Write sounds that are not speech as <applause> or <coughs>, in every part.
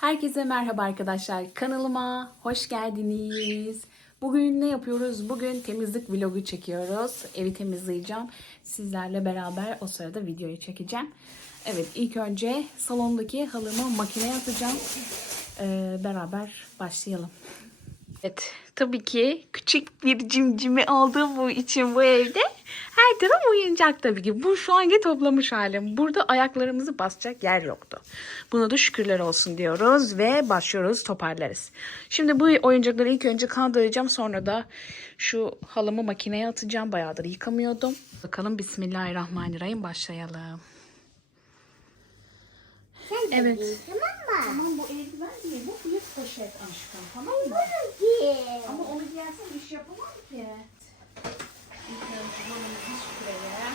Herkese merhaba arkadaşlar. Kanalıma hoş geldiniz. Bugün ne yapıyoruz? Bugün temizlik vlogu çekiyoruz. Evi temizleyeceğim. Sizlerle beraber o sırada videoyu çekeceğim. Evet ilk önce salondaki halımı makineye atacağım. Ee, beraber başlayalım. Evet tabii ki küçük bir cimcimi olduğu bu için bu evde her taraf oyuncak tabii ki. Bu şu anki toplamış halim. Burada ayaklarımızı basacak yer yoktu. Buna da şükürler olsun diyoruz ve başlıyoruz toparlarız. Şimdi bu oyuncakları ilk önce kaldıracağım sonra da şu halımı makineye atacağım. Bayağıdır yıkamıyordum. Bakalım Bismillahirrahmanirrahim başlayalım. Evet. Tamam mı? Tamam bu eldiven değil bu büyük poşet aşkım tamam mı? Giy. Ama onu giyersen iş yapamam ki. İlk önce halımızı süpürelim.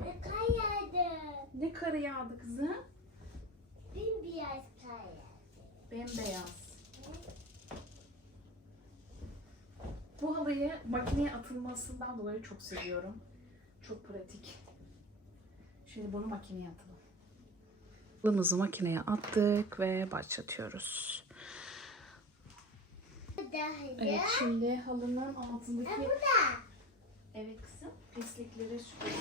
Ne kayadı? Ne karı yağdı kızım? Bembeyaz kayadı. Bembeyaz. Bu halıyı makineye atılmasından dolayı çok seviyorum. Çok pratik. Şimdi bunu makineye atalım. Halımızı makineye attık ve başlatıyoruz. Evet şimdi halının altındaki evet kızım pislikleri süpürelim.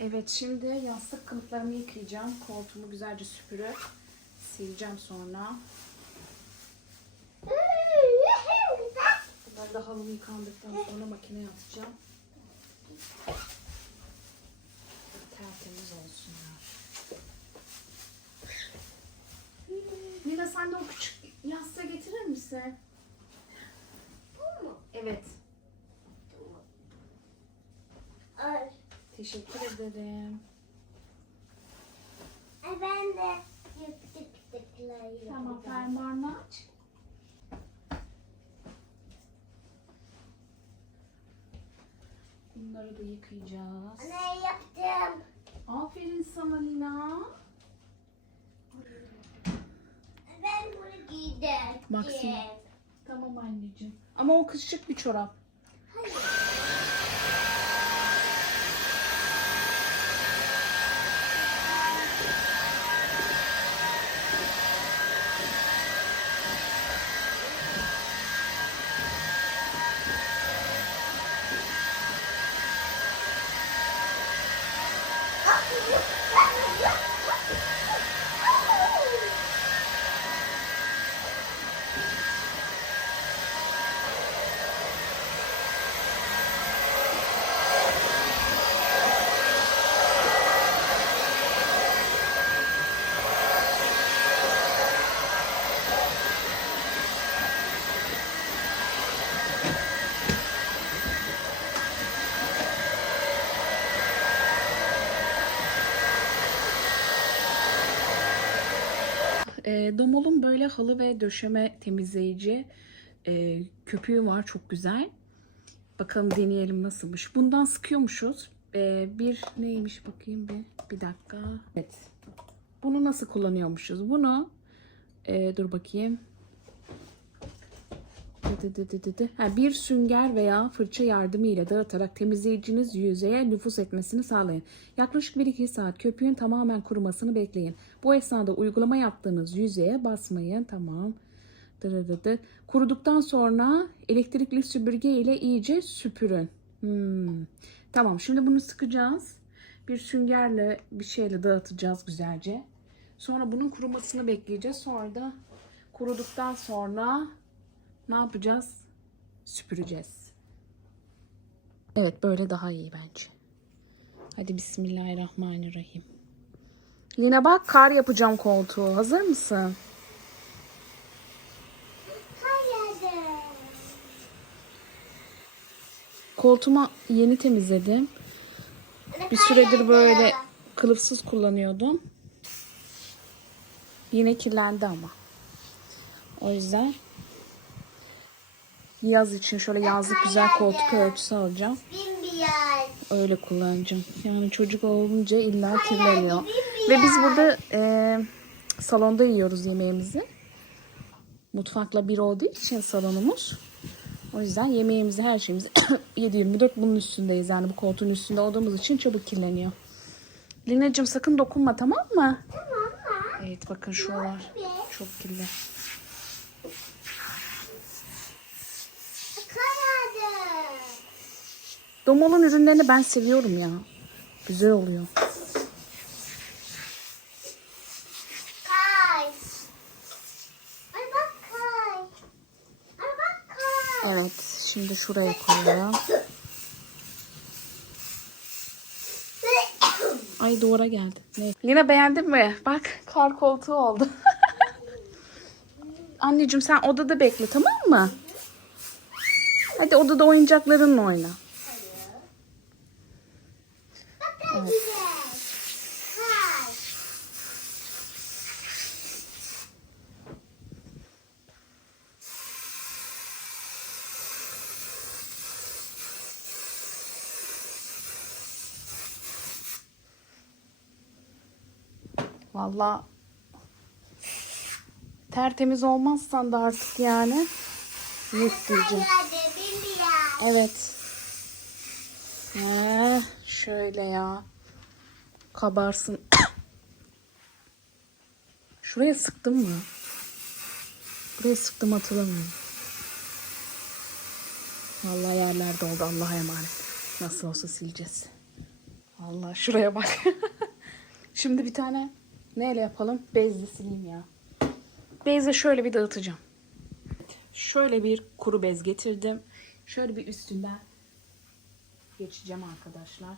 Evet şimdi yastık kılıflarımı yıkayacağım. Koltuğumu güzelce süpürüp sileceğim sonra. Bunları da halım yıkandıktan sonra makineye atacağım. Tertemiz olsunlar. Nila sen de o küçük yastığı getirir misin? Bu mu? Evet. Ay. Teşekkür ederim. Ay, Ben de yüksek tıklayı. Tamam fermuarını aç. Bunları da yıkayacağız. Ne yaptım? Aferin sana Lina. Ben bunu giydim. Maksim. Tamam anneciğim. Ama o küçük bir çorap. Hayır. E, Domol'un böyle halı ve döşeme temizleyici e, köpüğü var. Çok güzel. Bakalım deneyelim nasılmış. Bundan sıkıyormuşuz. E, bir neymiş bakayım bir. Bir dakika. Evet. Bunu nasıl kullanıyormuşuz? Bunu e, dur bakayım. Ha, bir sünger veya fırça yardımıyla dağıtarak temizleyiciniz yüzeye nüfus etmesini sağlayın. Yaklaşık 1-2 saat köpüğün tamamen kurumasını bekleyin. Bu esnada uygulama yaptığınız yüzeye basmayın. Tamam. Kuruduktan sonra elektrikli süpürge ile iyice süpürün. Hmm. Tamam şimdi bunu sıkacağız. Bir süngerle bir şeyle dağıtacağız güzelce. Sonra bunun kurumasını bekleyeceğiz. Sonra da kuruduktan sonra ne yapacağız? Süpüreceğiz. Evet böyle daha iyi bence. Hadi Bismillahirrahmanirrahim. Yine bak kar yapacağım koltuğu. Hazır mısın? Hayır. Koltuğumu yeni temizledim. Bir süredir böyle kılıfsız kullanıyordum. Yine kirlendi ama. O yüzden yaz için şöyle yazlık güzel koltuk örtüsü alacağım. Öyle kullanacağım. Yani çocuk olunca illa kirleniyor. Ve biz burada e, salonda yiyoruz yemeğimizi. Mutfakla bir olduğu için salonumuz. O yüzden yemeğimizi her şeyimizi <coughs> 7-24 bunun üstündeyiz. Yani bu koltuğun üstünde olduğumuz için çabuk kirleniyor. Lina'cığım sakın dokunma tamam mı? Tamam mı? Evet bakın şuralar çok kirli. Domol'un ürünlerini ben seviyorum ya. Güzel oluyor. Kay. Ay bak kay. Ay bak kay. Evet şimdi şuraya koyuyorum. Ay duvara geldi. Lina beğendin mi? Bak kar koltuğu oldu. <laughs> Anneciğim sen odada bekle tamam mı? Hadi odada oyuncaklarınla oyna. Vallahi tertemiz olmazsan da artık yani bembeyaz. Evet. He, şöyle ya. Kabarsın. <coughs> Şuraya sıktım mı? Buraya sıktım hatırlamıyorum. Vallahi yerlerde oldu. Allah'a emanet. Nasıl olsa sileceğiz. Allah şuraya bak. <laughs> Şimdi bir tane neyle yapalım? Bezle sileyim ya. Bezle şöyle bir dağıtacağım. Şöyle bir kuru bez getirdim. Şöyle bir üstünden geçeceğim arkadaşlar.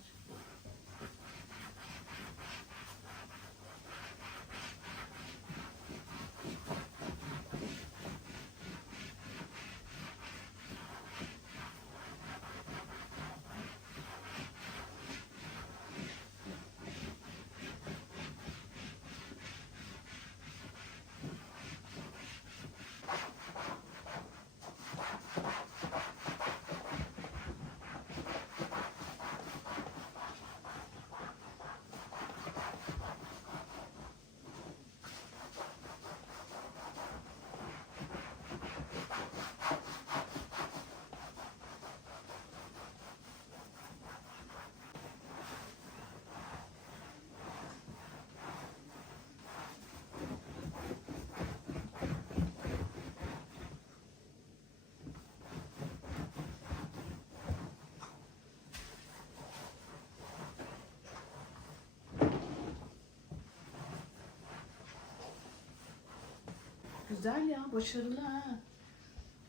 Güzel ya, başarılı ha.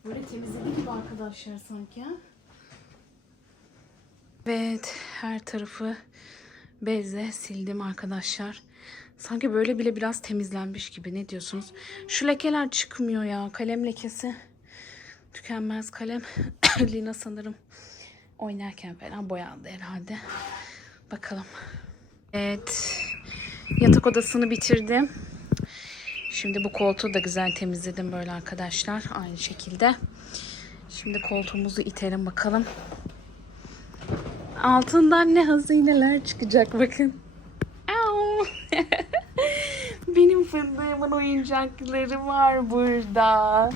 Böyle temizledi gibi arkadaşlar sanki ha. Evet, her tarafı bezle sildim arkadaşlar. Sanki böyle bile biraz temizlenmiş gibi. Ne diyorsunuz? Şu lekeler çıkmıyor ya. Kalem lekesi. Tükenmez kalem. <coughs> Lina sanırım oynarken falan boyandı herhalde. Bakalım. Evet. Yatak odasını bitirdim. Şimdi bu koltuğu da güzel temizledim böyle arkadaşlar. Aynı şekilde. Şimdi koltuğumuzu itelim bakalım. Altından ne hazineler çıkacak bakın. <laughs> Benim fındığımın oyuncakları var burada.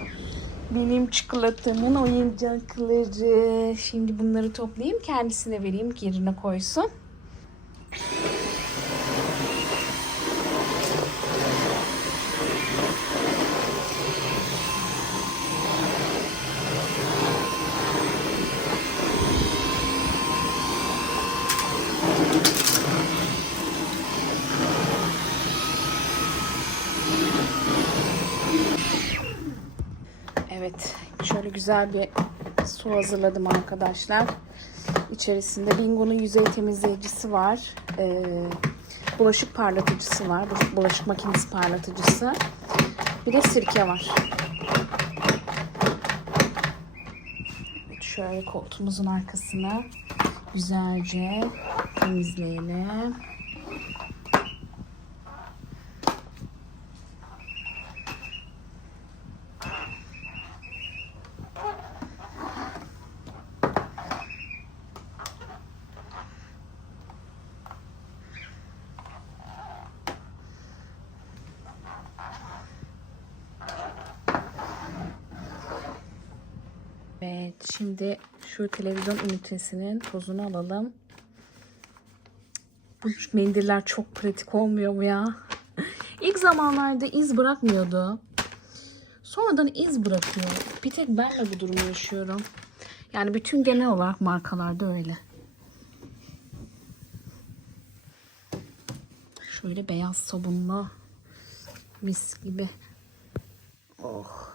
Benim çikolatamın oyuncakları. Şimdi bunları toplayayım kendisine vereyim yerine koysun. Evet, şöyle güzel bir su hazırladım arkadaşlar. İçerisinde Bingo'nun yüzey temizleyicisi var. Ee, bulaşık parlatıcısı var. Bu- Bulaşık makinesi parlatıcısı. Bir de sirke var. Şöyle koltuğumuzun arkasını güzelce temizleyelim. Evet, şimdi şu televizyon ünitesinin tozunu alalım. Bu mendiller çok pratik olmuyor mu ya? İlk zamanlarda iz bırakmıyordu. Sonradan iz bırakıyor. Bir tek ben mi bu durumu yaşıyorum? Yani bütün genel olarak markalarda öyle. Şöyle beyaz sabunla mis gibi. Oh.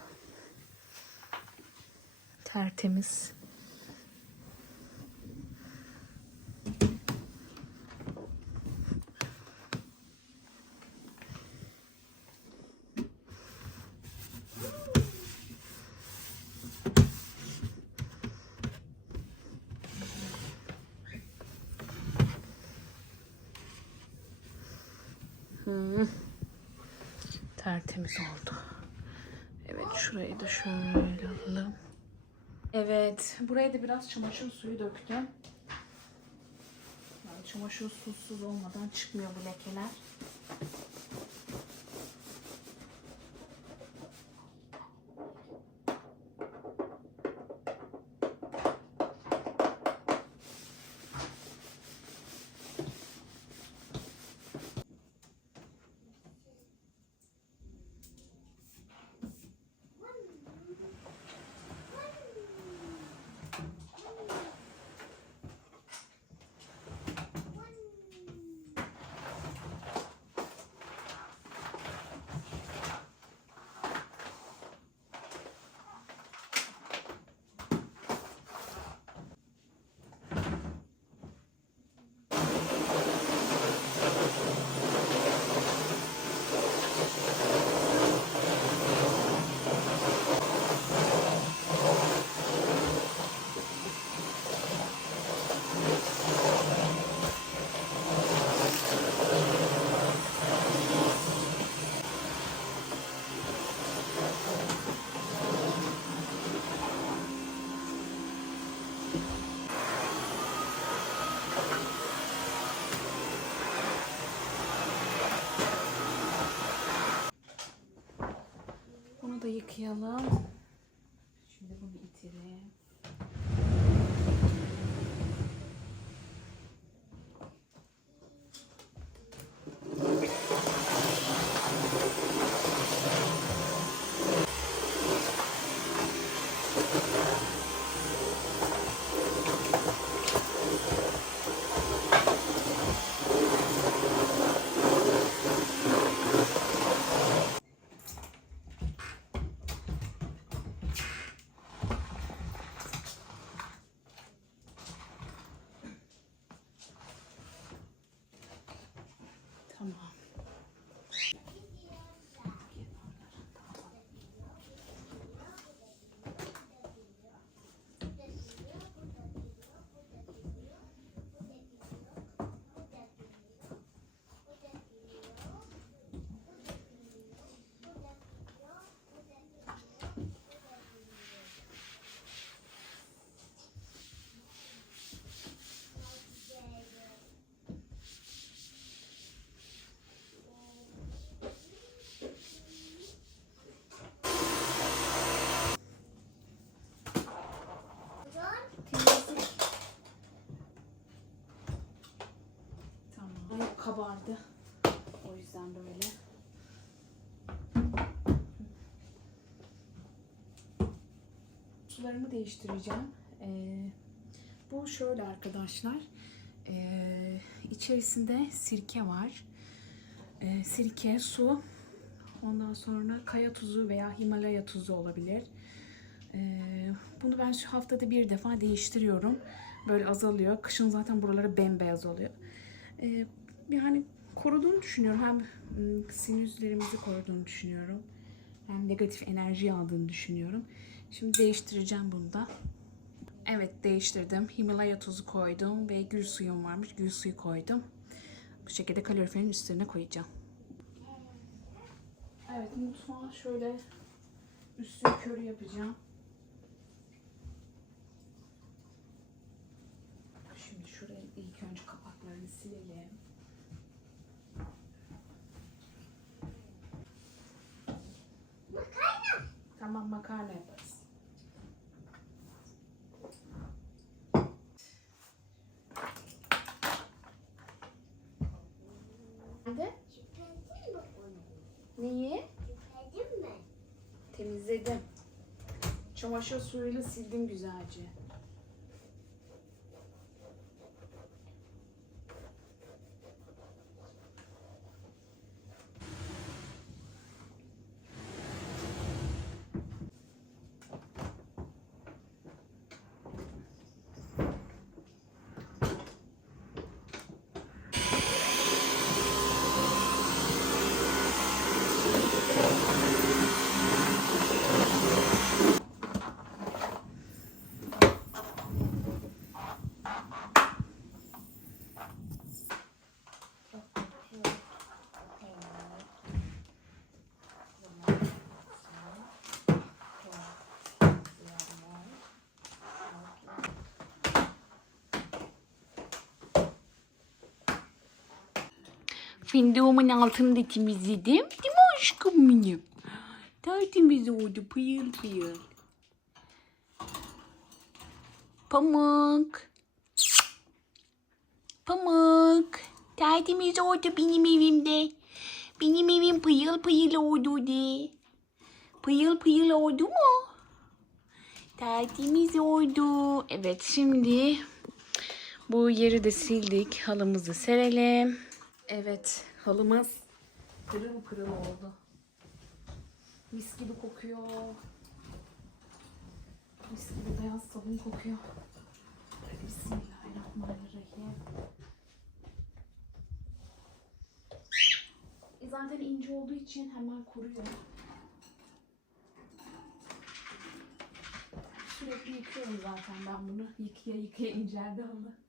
Tertemiz. Hmm. Tertemiz oldu. Evet şurayı da şöyle alalım. Evet buraya da biraz çamaşır suyu döktüm. Yani çamaşır susuz olmadan çıkmıyor bu lekeler. Bunu vardı. O yüzden böyle. Sularımı değiştireceğim. Ee, bu şöyle arkadaşlar. Ee, içerisinde sirke var. Ee, sirke, su, ondan sonra kaya tuzu veya Himalaya tuzu olabilir. Ee, bunu ben şu haftada bir defa değiştiriyorum. Böyle azalıyor. Kışın zaten buraları bembeyaz oluyor. Ee, yani koruduğunu düşünüyorum. Hem ım, sinüslerimizi koruduğunu düşünüyorum. Hem negatif enerji aldığını düşünüyorum. Şimdi değiştireceğim bunu da. Evet değiştirdim. Himalaya tuzu koydum ve gül suyum varmış. Gül suyu koydum. Bu şekilde kaloriferin üstüne koyacağım. Evet mutfağa şöyle üstü körü yapacağım. Şimdi şuraya ilk önce kapaklarını silelim. Makarna. Tamam makarna yaparız. Hadi. Neyi? Temizledim. Çamaşır suyuyla sildim güzelce. Fındığımın altını da temizledim. Değil mi aşkım benim? Tertemiz oldu pıyıl pıyıl. Pamuk. Pamuk. Tertemiz oldu benim evimde. Benim evim pıyıl pıyıl oldu de. Pıyıl pıyıl oldu mu? Tertemiz oldu. Evet şimdi bu yeri de sildik. Halımızı serelim. Evet halımız pırıl pırıl oldu. Mis gibi kokuyor. Mis gibi beyaz sabun kokuyor. Bismillahirrahmanirrahim. E zaten ince olduğu için hemen kuruyor. Sürekli yıkıyorum zaten ben bunu. Yıkaya yıkaya inceldi halı.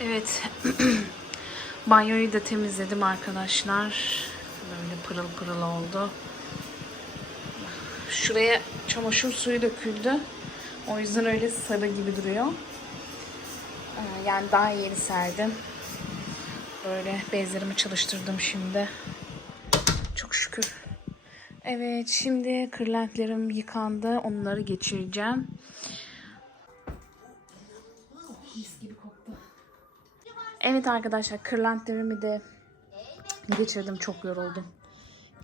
Evet. <clears throat> Banyoyu da temizledim arkadaşlar. Böyle pırıl pırıl oldu. Şuraya çamaşır suyu döküldü. O yüzden öyle sarı gibi duruyor. Ee, Yani daha yeni serdim. Böyle bezlerimi çalıştırdım şimdi. Çok şükür. Evet şimdi kırlentlerim yıkandı. Onları geçireceğim. Mis gibi koktu. Evet arkadaşlar kırlentlerimi de geçirdim. Çok yoruldum.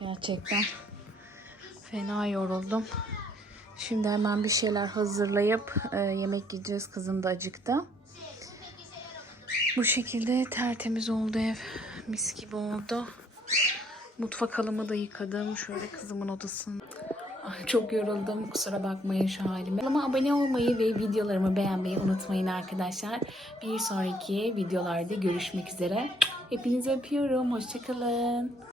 Gerçekten. Fena yoruldum. Şimdi hemen bir şeyler hazırlayıp e, yemek yiyeceğiz. Kızım da acıktı. Bu şekilde tertemiz oldu ev. Mis gibi oldu. Mutfak halımı da yıkadım. Şöyle kızımın odasını. Ay, çok yoruldum. Kusura bakmayın şu halime. Kanalıma abone olmayı ve videolarımı beğenmeyi unutmayın arkadaşlar. Bir sonraki videolarda görüşmek üzere. Hepinizi öpüyorum. Hoşçakalın.